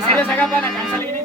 Isinya saya kapan akan kali ini?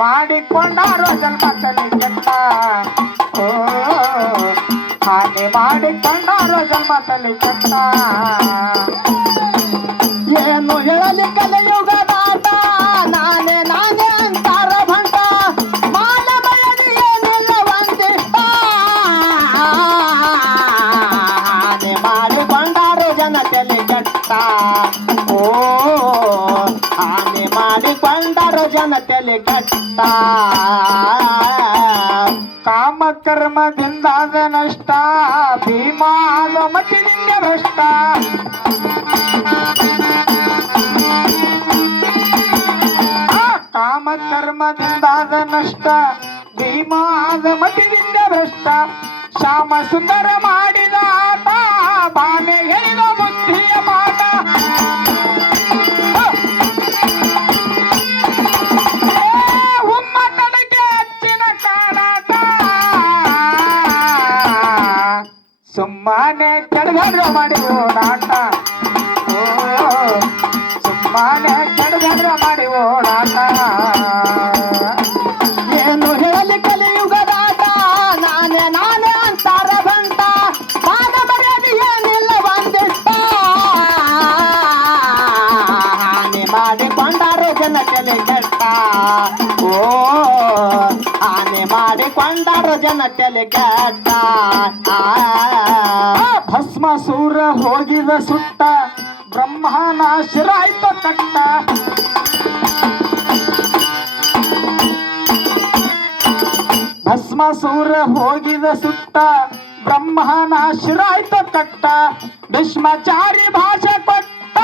ಮಾಡಿಕೊಂಡಾರೋ ಜನ್ಮದಲ್ಲಿ ಕೆಟ್ಟ ಓ ಹಾನಿ ಮಾಡಿಕೊಂಡಾರೋ ಜನ್ಮದಲ್ಲಿ ಕೆಟ್ಟ ಏನು ಹೇಳಲಿ ಕಲಿಯುಗದಾಟ ನಾನೇ ನಾನೇ ಅಂತಾರ ಭಂಟ. ಮಾನವಯಲ್ಲಿ ಏನಿಲ್ಲ ಒಂದಿಷ್ಟ ಹಾನಿ ಮಾಡಿಕೊಂಡಾರೋ ಜನತೆಯಲ್ಲಿ ಕೆಟ್ಟ. ಓ ಹಾನಿ ಮಾಡಿಕೊಂಡಾರು ಜನತೆಯಲ್ಲಿ ಕಾಮ ಕಾಮಕರ್ಮದಿಂದಾದ ನಷ್ಟ ಮತಿಯಿಂದ ಭ್ರಷ್ಟ ಆ ಕಾಮ ಕರ್ಮದಿಂದಾದ ನಷ್ಟ ಭೀಮಾದ ಮತಿಯಿಂದ ಭ್ರಷ್ಟ ಶ್ಯಾಮ ಸುಂದರ ಮಾಡಿದ ಆಟ ಬಾನೆ ಸುಮ್ಮನೆ ಕೆಡಗಾಡ್ರ ಮಾಡಿವು ನಾಟ. ಸುಮ್ಮನೆ ಕೆಡಗಾಡ್ರ ಮಾಡಿವು ನಾಟ. ಏನು ಹೇಳಲಿ ಕಲಿಯುಗದಾಟ ನಾನೇ ನಾನೇ ಅಂತಾರ ಬಂತ ಪಾದ ಮರ್ಯಾದೆ ಏನಿಲ್ಲ ಒಂದಿಷ್ಟ. ಹಾನಿ ಮಾಡಿಕೊಂಡಾರು ಜನತೆಲೆ ಕೆಟ್ಟ. ಓ, ಹಾನಿ ಮಾಡಿಕೊಂಡಾರು ಜನತೆಲೆ ಕೆಟ್ಟ. ಭಸ್ಮ ಸೂರ ಹೋಗಿದ ಸುಟ್ಟ ಬ್ರಹ್ಮನ ಶಿರಾಯ್ತ ಕಟ್ಟ. ಸೂರ ಹೋಗಿದ ಸುಟ್ಟ ಬ್ರಹ್ಮನ ಶಿರಾಯ್ತ ಕಟ್ಟ. ಭೀಷ್ಮಚಾರಿ ಭಾಷೆ ಕೊಟ್ಟ,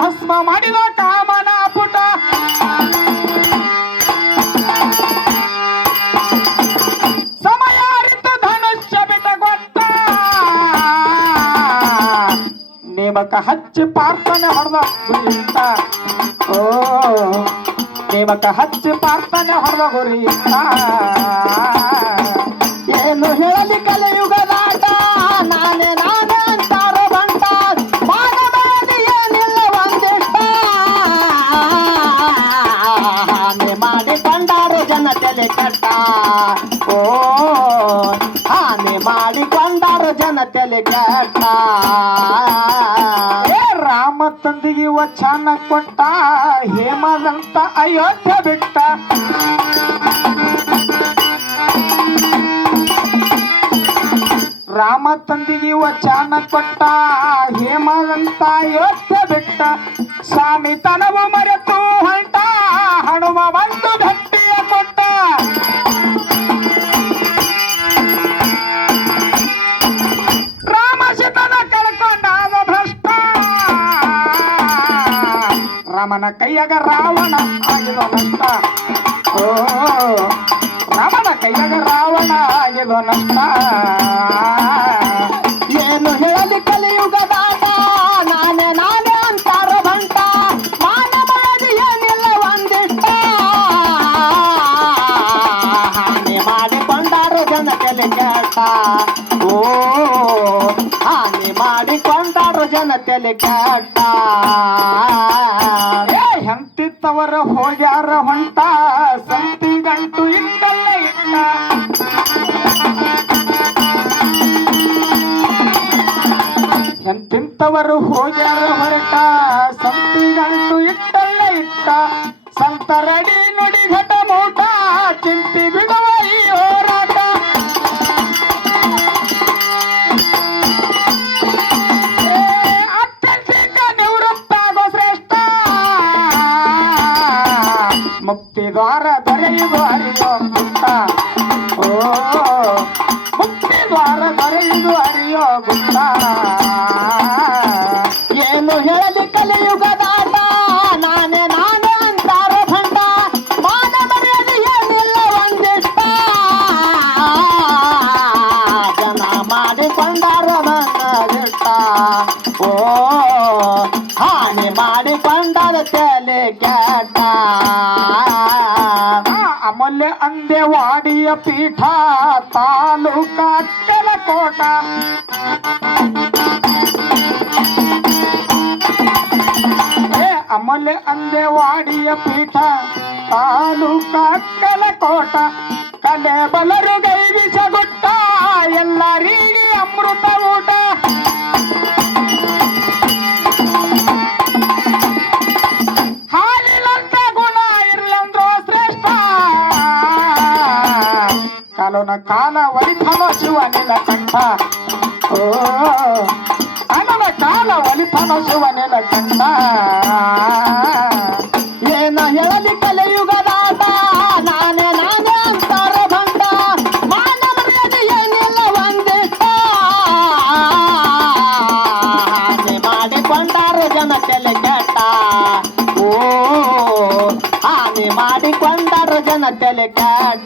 ಭಸ್ಮ ಮಾಡಿದ ಕಾಮನ ಪುಟ. ನೇಮಕ ಹಚ್ಚಿ ಪಾರ್ಥನೆ ಹೊಡೆದ ಗುರಿಯಿಂದ. ಓ ನೇಮಕ ಹಚ್ಚಿ ಪಾರ್ಥನೆ ಹೊಡೆದ ಗುರಿಯಿಟ್ಟ ಏ, ರಾಮ ತಂದಿಗೆ ವಚನ ಕೊಟ್ಟ. ಹೇಮದಂತ ಅಯೋಧ್ಯ ಬಿಟ್ಟ. ರಾಮ ತಂದಿಗೆ ವಚನ ಕೊಟ್ಟ. ಹೇಮದಂತ ಅಯೋಧ್ಯ ಬಿಟ್ಟ. ಸ್ವಾಮಿ ತನವ ಮರೆತು ಹೊಂಟ ಹನುಮ ಬಂದು ರಾಮನ ಕೈಯಾಗ ರಾವಣ ಆಗಿದೋನಂತ ಓ ರಾಮನ ಕೈಯಾಗ ರಾವಣ ಆಗಿದೋನಂತ ಏನು ಹೇಳಲಿ ಕಲಿಯುಗದಾಟ ನಾನೇ ನಾನೇ ಅಂತಾರ ಏನಿಲ್ಲ ಮಾಡಿಕೊಂಡ ಓ, ಹಾನಿ ಮಾಡಿಕೊಂಡಾರು ಜನತೆಲೆ ಕಾಟ. ಹೆಂತಿತ್ತವರ ಹೋಗ್ಯಾರ ಹೊಂಟ. ಸಂತಿ ಗಂಟು ಇಟ್ಟಲ್ಲ ಇಲ್ಲ ಎಂತಿಂತವರು ಹೋಗ್ಯಾರ ಹೊರಟ. ಸಂತಿ ಗಂಟು ಇಟ್ಟಲ್ಲ ಇಟ್ಟ ಸಂತರಡಿ ನುಡಿ ಘಟ ಮೂಟ. ಚಿಂತಿ ದ್ವಾರ ದೊರೆಯುವ ಹರಿಯೋ ಗುಪ್ತ. ಓ, ಮುಕ್ತಿ ದ್ವಾರ ದೊರೆಯುವ ಅರಿಯೋ ಗುಪ್ತ. ಏನು ಹೇಳಲಿ ಕಲಿಯುಗದಾಟ ಅಂತಾರ ಓ, ಹಾನಿ ಮಾಡಿಕೊಂಡರ ತಲೆ ಕೆಟ್ಟ. ಅಮೂಲ್ಯ ಅಂದೆವಾಡಿಯ ಪೀಠ ತಾಲೂಕ ಕೋಟ ಏ ಅಮೂಲ್ಯ ಅಂದೆವಾಡಿಯ ಪೀಠ ತಾಲೂಕ ಕೋಟ ಕಲೆ ಬಲರು ಗೈವಿಸಗುಟ್ಟ ಎಲ್ಲರಿಗೆ ಅಮೃತ ಕಾಲ ಒಲಿಥನೋ ಶಿವನಿನ ಕಂಠ. ಓ ಅನನ ಕಾಲ ಒಲಿಥನೋ ಶಿವನಿನ ಕಂಠ. ಏನ ಹೇಳಲಿ ಕಲೆಯುಗದಾಟ ನಾನೇ ನಾನೇ ಅಂತಾರ ಬಂದ ಮಾನ ಮರ್ಯಾದೆ ಏನಿಲ್ಲ ಒಂದಿಷ್ಟ. ಹಾನಿ ಮಾಡಿಕೊಂಡಾರು ಜನ ತಲೆ ಕೆಟ್ಟ. ಓ ಹಾನಿ ಮಾಡಿಕೊಂಡಾರು ಜನ ತಲೆ ಕೆಟ್ಟ.